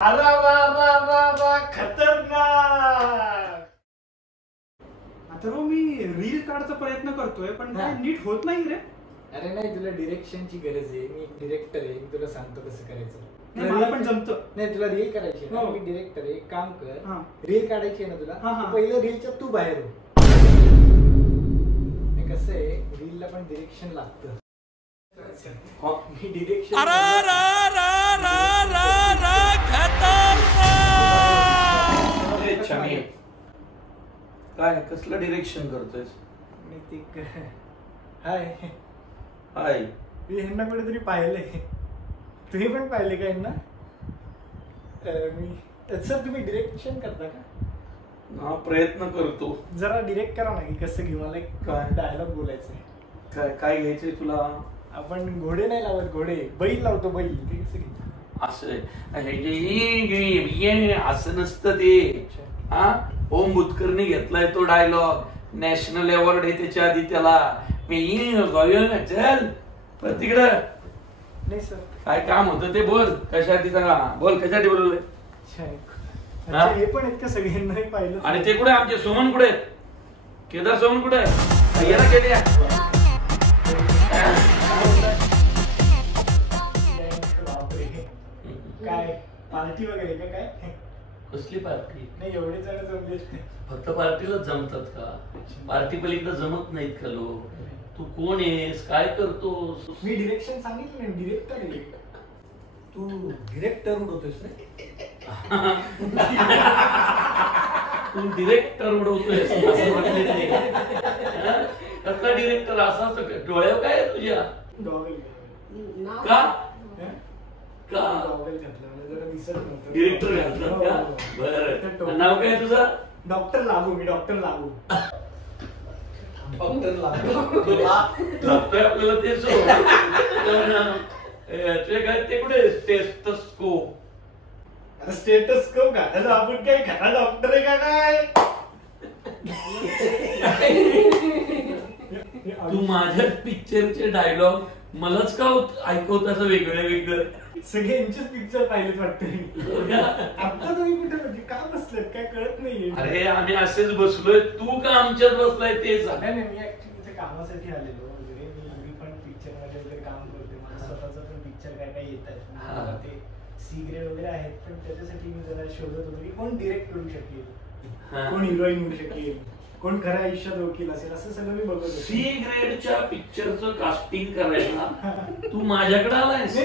अरे वा वा वा वा खतरनाक. आता मी रील काढायचा प्रयत्न करतोय पण काय नीट होत नाही रे. अरे नाही, तुला डिरेक्शनची गरज आहे. मी डिरेक्टर आहे, मी तुला सांगतो कसं करायचं. मला पण जमतं. नाही, तुला रील करायची ना, हो. मी डिरेक्टर आहे. एक काम कर, रील रील काढायची आहे ना तुला, हा. पहिलं रीलच्या तू बाहेर हो. कसं आहे, रीलला पण डिरेक्शन लागतं. मी डिरेक्शन काय कसलं डिरेक्शन करतोय? हाय हाय, मी ह्यांना कुठेतरी पाहिलंय. तुम्ही पण पाहिले का ह्यांना? मी सर, तुम्ही डिरेक्शन करता का? हा, प्रयत्न करतो. जरा डिरेक्ट करा ना, की कसं घेऊ. मला एक काय? डायलॉग बोलायचंय. काय काय घ्यायचंय तुला? आपण घोडे नाही लावत, घोडे बैल लावतो. बैल ते कसं घ्यायचं? असं नसतं ते. हा, ओम बुतकरने घेतलाय तो डायलॉग. नॅशनल अवॉर्ड आहे त्याच्या आधी त्याला. चल तिकडं. नाही सर, काय काम होतं ते बोल. कशासाठी सांगा, बोल कशासाठी बोलवलंय? अच्छा, हे पण आहेत का सगळ्यांना पाहिलं? आणि ते कुठे आमचे सोमन कुठे? केदार सोमन कुठे? याला केल्या काय पार्टी वगैरे का काय? कसली पार्टी? नाही, एवढे जण जमले. फक्त पार्टीलाच जमतात का? पार्टी पलीकडे जमत नाहीत का लोक? तू कोण आहेस, काय करतोस? मी डिरेक्शन सांगितलं ना, डिरेक्टर आहे. तू डिरेक्टर उडवतोयस रे. तू डिरेक्टर उडवतोयस असं म्हटले ते. कसला डिरेक्टर? असा डोळ्यावर काय आहे तुझ्या? गॉगल का का गॉगल घातला, जरा दिसत नव्हतं. डिरेक्टर घातलं का? बरं, नाव काय तुझं? डॉक्टर लागू. मी डॉक्टर लागू. डॉक्टर लागू लागतोय आपल्याला ते तुझे काय ते कुठे? स्टेथोस्कोप. स्टेटस्कोप घालायला आपण काय खरा डॉक्टर आहे का काय? तू माझ्या पिक्चरचे डायलॉग मलाच का ऐकवत असं वेगळं वेगळं? सगळ्यांचेच पिक्चर पाहिलेत वाटतं. आता तुम्ही कुठे म्हणजे का बसलेत काय कळत नाहीये. अरे आम्ही असेच बसलोय, तू का आमच्यात बसलाय ते सांग. नाही, मी ऍक्च्युली इथे कामासाठी आलेलो वगैरे. मी पण पिक्चर मध्ये वगैरे काम करते. मला स्वतःचा पण पिक्चर काय काय येतात. ते सी ग्रेड वगैरे आहेत, पण त्याच्यासाठी मी जरा शोधत होतो की कोण डिरेक्ट करू शकेल, कोण हिरोईन होऊ शकेल, कोण खऱ्या आयुष्यात वकील असेल, असं सगळं मी बघत होतो. सी ग्रेडच्या पिक्चरचं कास्टिंग करायला तू माझ्याकडे आलायस?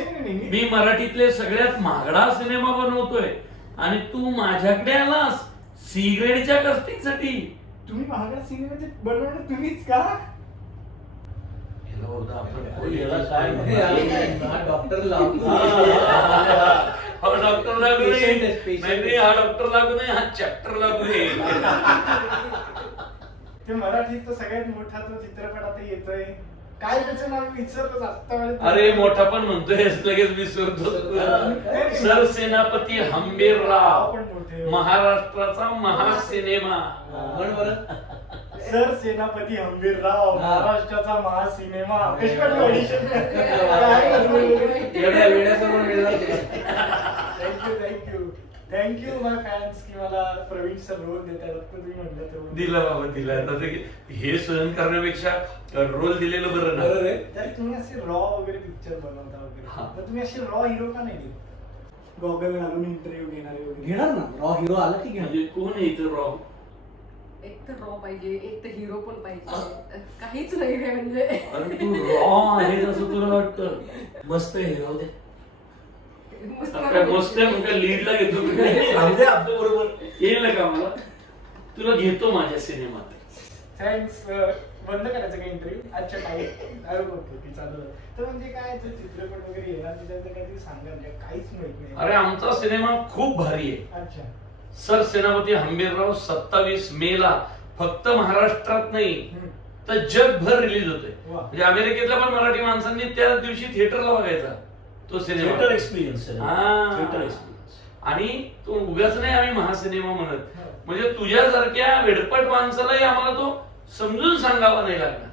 मी मराठीतले सगळ्यात महागडा सिनेमा बनवतोय आणि तू माझ्याकडे आलास सी ग्रेडच्या कास्टिंग साठी? तुम्ही महागडा सिनेमाचे बनवणार तुम्हीच का? डॉक्टर लागू नाही, हा डॉक्टर लागू नाही, हा चॅप्टर लागू आहे. ते मराठीत तो सगळ्यात मोठा तो चित्रपट आता येतोय. काय त्याचं नाव विसरतोच आता. अरे मोठा पण म्हणतोय, लगेच विसरतो. सर सेनापती हंबीरराव, महाराष्ट्राचा महासिनेमा. सर सेनापती हंबीरराव, महाराष्ट्राचा महासिनेमा. थँक्यू माय फॅन्स की मला प्रवीण सर रोल देतात. तुम्ही म्हटलं तर दिला बाबा, दिला. हे सहन करण्यापेक्षा रोल दिलेलं बरं ना. तर तुम्ही असे रॉ वगैरे पिक्चर बनवता वगैरे, तर तुम्ही असे रॉ हिरो का नाही देत? गॉगल घालून इंटरव्ह्यू घेणारे वगैरे घेणार ना. रॉ हिरो आला की घेणार. म्हणजे कोण आहे इथं रॉ? एक तर रॉ पाहिजे, एक तर हिरो पण पाहिजे. काहीच नाही रे म्हणजे. अरे तू रॉ आहे असं तुला वाटतं? मस्त आहे, राहू दे. मस्त आहे मग लीडला घेतो आपल्या बरोबर येईल ना का? मला तुला घेतो माझ्या सिनेमात. थँक्स. बंद करायचं का इंटरव्ह्यू? अच्छा, काही चालू. तर म्हणजे काय चित्रपट वगैरे येणार त्याच्यात काहीतरी सांगा. काहीच माहित नाही. अरे आमचा सिनेमा खूप भारी आहे. अच्छा. सर सेनापती हंबीरराव 27 मे ला फक्त महाराष्ट्रात नाही तर जगभर रिलीज होतोय. म्हणजे अमेरिकेतल्या पण मराठी माणसांनी त्या दिवशी थिएटरला बघायचा तो सिनेमा. Theatre experience. आणि तो उगाच नाही आम्ही महासिनेमा म्हणत. म्हणजे तुझ्यासारख्या वेडपट माणसालाही आम्हाला तो समजून सांगावा नाही लागला.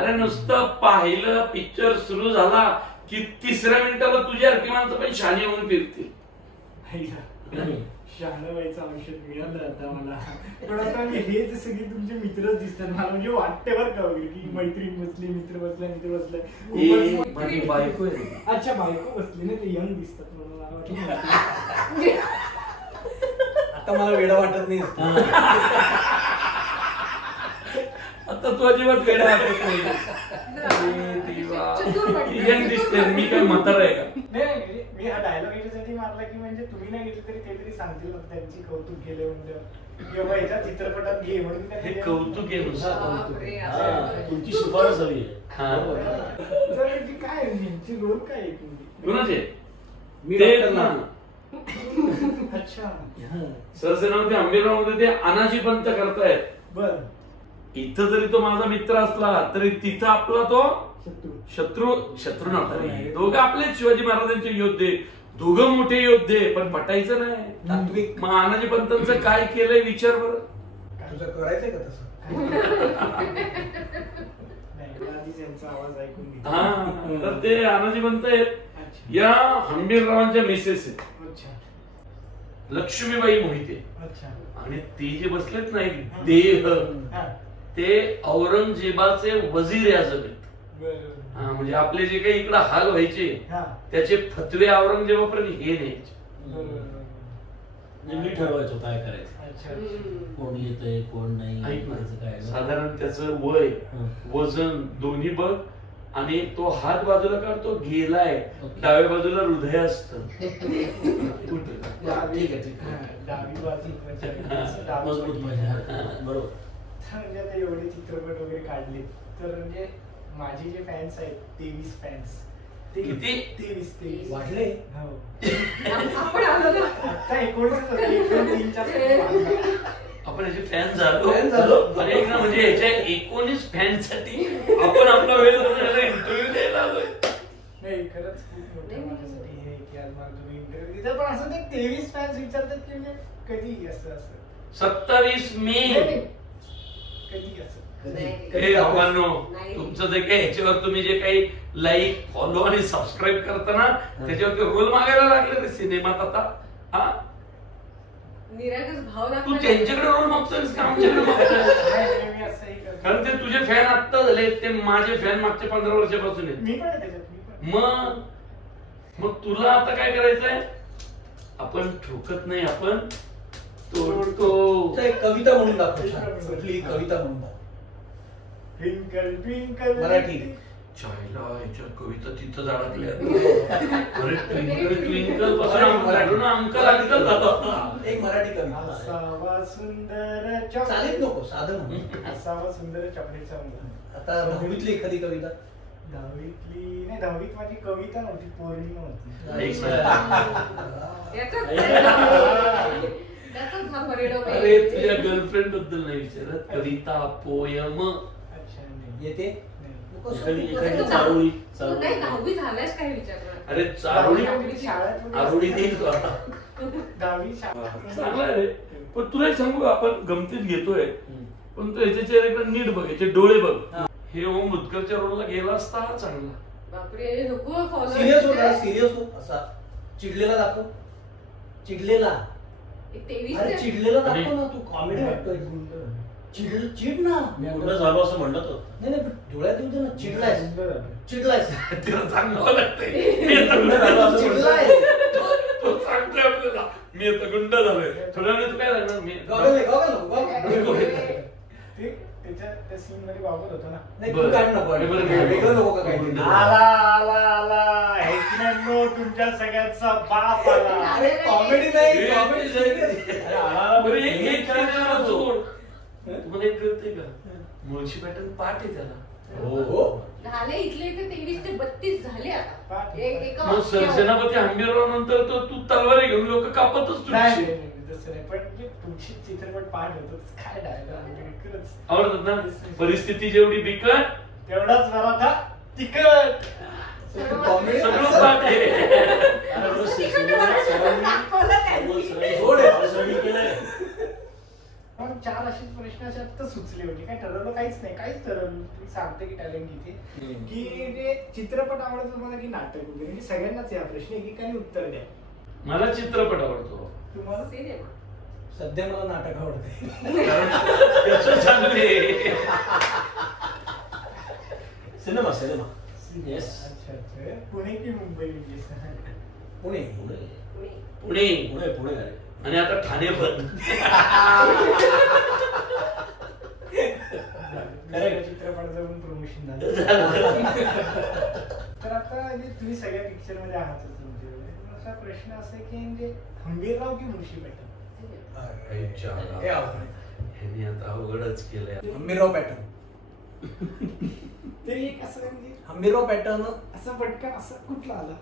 अरे नुसतं पाहिलं, पिक्चर सुरू झाला की 3ऱ्या मिनिटाला तुझ्या माणसं पण शाने होऊन फिरतील. शहाणवायचं औषध मिळालं आता मला. पण आता हे जे सगळे तुमचे मित्रच दिसतात मला, म्हणजे वाटते बरं का वगैरे की मैत्रीण बसली, मित्र बसलाय. माझी बायको आहे. अच्छा, बायको बसली ना, ते यंग दिसतात म्हणून मला वाटलं. आता मला वेडा वाटत नाही. आता तू अजिबात वेडा वाटत नाही. यंग दिसते, मी काय म्हातारा आहे का? नाही, मी हा डायलॉग याच्यासाठी मारला की म्हणजे तुम्ही नाही घेतलं तरी ते तरी सांगतील मग त्यांची कौतुक केले म्हणजे किंवा याच्या चित्रपटात घे म्हणून. हे कौतुक आहे नुसतं. तुमची शिफारस हवी आहे. तर काय यांची रोल काय आहे तुमची? कोणाचे? मी ते डॉक्टर ना अच्छा, सरसेनापती हंबीरराव मध्ये ते अनाजी पंत करतायत. बर. इथं जरी तो माझा मित्र असला तरी तिथं आपला तो शत्रू शत्रू नव्हता रे. दोघं आपलेच शिवाजी महाराजांचे योद्धे, दोघं मोठे योद्धे, पण पटायचं नाही. तात्विक. मग अनाजी पंतांचं काय केलंय विचार बरं. तुझं करायचंय का तसं? त्यांचा आवाज ऐकून घे. हा, तर ते अनाजी पंत आहेत, अच्छा, या हंबीररावांच्या मिसेस आहेत, अच्छा, लक्ष्मीबाई मोहिते. अच्छा. आणि ते जे बसलेत ना एक देह, हा, ते औरंगजेबाचे वजीर आजम आहेत. बरोबर. हा, म्हणजे आपले जे काही इकडे हाल व्हायचे हा, त्याचे फतवे औरंगजेबापर्यंत हे न्यायचे. बरोबर. म्हणजे मी ठरवायचो काय करायचं, अच्छा, कोण येतंय कोण नाही, ऐक ना, करायचं काय. साधारण त्याचं वय, वजन दोन्ही बघ, आणि तो हात बाजूला काढतो गेलाय, डाव्या बाजूला हृदय असतं. डावी ठीक आहे. डावी बाजू म्हणजे मजबूत म्हणजे बरोबर. म्हणजे आता एवढे चित्रपट वगैरे काढले तर म्हणजे माझे जे फॅन्स आहेत 23 फॅन्स, ते किती? 23 वाढले? हो. आपण आलो ना. आता 19 आपण याचे फॅन झालो. Fan झालो. आणि एक ना म्हणजे याच्या 19 फॅन साठी आपण आपला वेळ इंटरव्ह्यू द्यायला आलोय. नाही, खरंच खूप मोठं माझ्यासाठी हे की आज मला तुम्ही इंटरव्ह्यू दिला. पण असं ते 23 फॅन्स विचारतात की म्हणजे कधी असं 27 मे. कधी असं हे लोकांनो, तुमचं जे काही ह्याच्यावर तुम्ही जे काही लाईक, फॉलो आणि सबस्क्राईब करता ना, त्याच्यावरती रोल मागायला लागले रे सिनेमात आता. हा, निरागस भाव तू दाखवला. त्यांच्याकडे रोल मागतोयस का आमच्याकडे मागतोय? नाही, मी असंही करतो. कारण ते तुझे फॅन आत्ता झाले, ते माझे फॅन मागच्या 15 वर्षापासून आहेत. मी पण आहे त्याच्यात, मी पण. मग तुला आता काय करायचंय? आपण ठोकत नाही, आपण तोडतो. एक कविता म्हणून दाखव, कुठली कविता म्हणून दाखव. Twinkle twinkle Marathi. चायला ह्याच्या कविता तिथंच अडकल्या. अरे ट्विंकल ट्विंकल पासून अंकल अंकल झाला. एक मराठी कविता असावा सुंदर चालेल नको, साधं म्हणून. असावा सुंदर चॉकलेटचा मुलगा. आता 10वीतली एखादी कविता. 10वीतली नाही, 10वीत माझी कविता नव्हती, पौर्णिमा होती. एक त्याचाच हा परिणाम आहे. अरे तुझ्या गर्लफ्रेंड बद्दल नाही विचारत, कविता, पोयम. अच्छा, नाही. येते नाही. एखादी चारोळी. तू नाही 10वी झाल्यास काय विचार करणार? अरे चारोळी, शाळेत आरोळी देईल का? 10वी शाळा. चांगला आहे रे. पण तुला एक सांगू, आपण गमतीत घेतोय, पण तू याच्या चेहऱ्याकडे नीट बघ, याचे डोळे बघ. हे ओम भुतकरच्या रोलला गेला असता हा चांगला. बापरे, नको फॉलो. सिरियस होता, सिरियस हो. असा चिडलेला दाखव, चिडलेला. 23 अरे चिडलेला दाखव ना, तू कॉमेडी वाटतोय. चिड ना. मी गुन्हा झालो असं म्हणत होत. नाही नाही, डोळ्यात येऊ दे ना. चिडलायस, चिडलायस, तिला सांगावं लागतंय. चिडलायस. तो सांगतोय आपल्याला, मी आता गुंड झालोय. थोड्या वेळ तू काय लागणार? मी गॉगल आहे, गॉगल नको, गॉगल. ते त्याच्या त्या सीन मध्ये वापर होतो ना. नाही तू काढ नको, वेगळं नको का काही. आला आला आला ऐकण्यानो, तुमच्या सगळ्यांचा बाप आला. अरे कॉमेडी नाही, कॉमेडी नाही. अरे आला बरं, एक करायचं सोड. तुम्हाला एक कळतंय का? मुळशी पॅटर्न पाठ आहे त्याला. हो. झाले इथले ते 23 ते 32 झाले आता. एका मग सरसेनापती हंबीरराव नंतर तर तू तलवारी घेऊन लोक कापतच नाही, तुझी. तसं नाही. पण जे तुमची चित्रपट पाठ होतो काय डायलॉग खरंच आवडतात ना. परिस्थिती जेवढी बिकट तेवढाच बरा था तिकट. कॉमेडी सगळं पाठ आहे. पण 4 असे प्रश्न असे आता सुचले होते. काय ठरवलं काहीच नाही, काहीच ठरवलं. तुम्ही सांगते की टॅलेंट इथे की जे चित्रपट आवडतो तुम्हाला की नाटक वगैरे, म्हणजे सगळ्यांनाच या प्रश्न एकेकाने उत्तर द्या. मला चित्रपट आवडतो. तुम्हाला सिनेमा. सध्या मला नाटक आवडते. त्याचं चांगले सिनेमा सिनेमा Yes. अच्छा अच्छा. पुणे की मुंबई म्हणजे पुणे. पुणे पुणे पुणे पुणे आहे. आणि आता ठाणे पण. चित्रपटाचं पण प्रमोशन झालं. तर आता म्हणजे तुम्ही सगळ्या पिक्चर मध्ये आहातच म्हणजे असा प्रश्न असा आहे की म्हणजे हंबीरराव की मुळशी पॅटर्न. हे आवडते. ह्यांनी आता अवघडच केलंय. हंबीरराव पॅटर्न. तरी एक असं म्हणजे हंबीरराव पॅटर्न असं पटकन असं कुठला आला.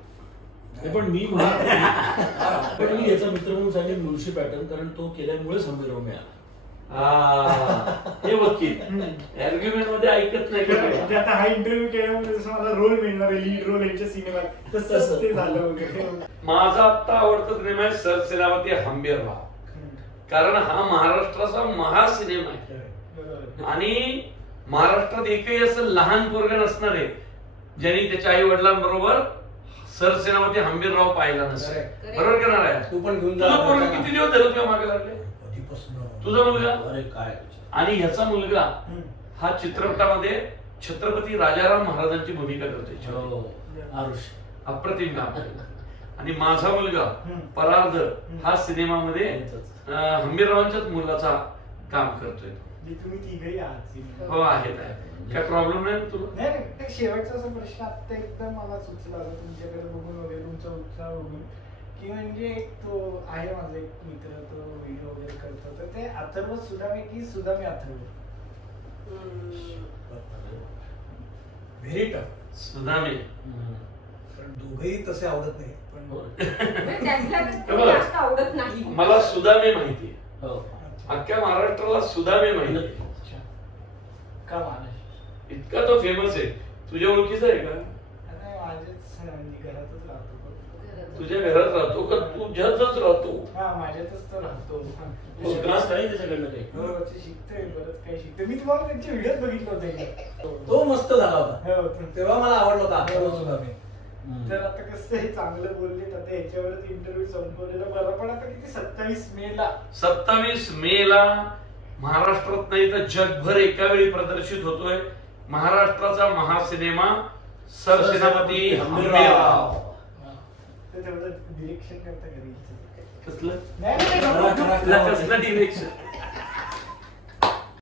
नाही, पण मी पण मी याचा मित्र म्हणून सांगेन मुळशी पॅटर्न, कारण तो केल्यामुळेच हंबीरराव मिळाला. हे वकील आर्ग्युमेंट मध्ये ऐकत नाही का? म्हणजे आता हा इंटरव्ह्यू केल्यामुळे जसं मला रोल मिळणार आहे लीड रोल यांच्या सिनेमात तसंच ते झालं वगैरे. माझा आता आवडता सिनेमा आहे सरसेनापती हंबीरराव, कारण हा महाराष्ट्राचा महासिनेमा आहे. बरोबर. आणि महाराष्ट्रात एकही असं लहान पोरग नसणार आहे ज्यांनी त्याच्या आई वडिलांबरोबर सरसेनापती हंबीरराव पाहिला नसेल. Correct. बरोबर करणार आहे. तू पण घेऊन तुझा पोरग किती दिवस झालं तुझ्या मागे लागले? कधीपासून? तुझा मुलगा अरे काय आणि ह्याचा मुलगा हम्म. हा चित्रपटामध्ये छत्रपती राजाराम महाराजांची भूमिका करतोय. हो, आरुष. अप्रतिम काम. आणि माझा मुलगा हम्म. परार्ध हा सिनेमामध्ये यांचंच. हंबीररावांच्याच मुलाचा काम करतोय. म्हणजे तुम्ही तिघही आहात सिनेमात. हो आहेत. काय प्रॉब्लेम नाही ना तुला? नाही नाही, ते शेवटचा असा प्रश्न आता एकदम मला सुचला होता तुमच्याकडे बघून वगैरे तुमचा उत्साह बघून की म्हणजे एक तो आहे माझा एक मित्र तो व्हिडिओ वगैरे करतो तर ते अथर्व सुदामे की सुदामे अथर्व. Very tough. सुदामे. पण दोघही तसे आवडत नाही. पण म्हणजे त्यातल्या त्यात कोणी जास्त आवडत नाही. मला सुदामे माहिती आहे. हो. अख्ख्या महाराष्ट्राला सुदामे माहिती आहे. अच्छा. का महाराज? इतका तो फेमस आहे. तुझ्या ओळखीचा आहे का? नाही, माझ्याच म्हणजे घरातच राहतो. तुझ्या घरात राहतो का तुझ्यातच राहतो? हा माझ्यातच तर राहतो. शिकलास नाही त्याच्याकडनं काही? हो, ते शिकतोय बरंच काही शिकतोय. मी तुम्हाला त्यांचे व्हिडिओ बघितले होते. तो मस्त झाला होता. हो, तेव्हा मला आवडला होता अथर्व सुदामे. तर आता कसं हे चांगलं बोलले आता याच्यावरच इंटरव्ह्यू संपवलेला बरं. पण आता किती 27 मेला 27 मेला महाराष्ट्रात नाही तर जगभर एका वेळी प्रदर्शित होतोय महाराष्ट्राचा महासिनेमा सरसेनापती हंबीरराव. तर तेवढं डिरेक्शन करता घरी. कसलं? नाही, नाही, नाही, कसलं डिरेक्शन?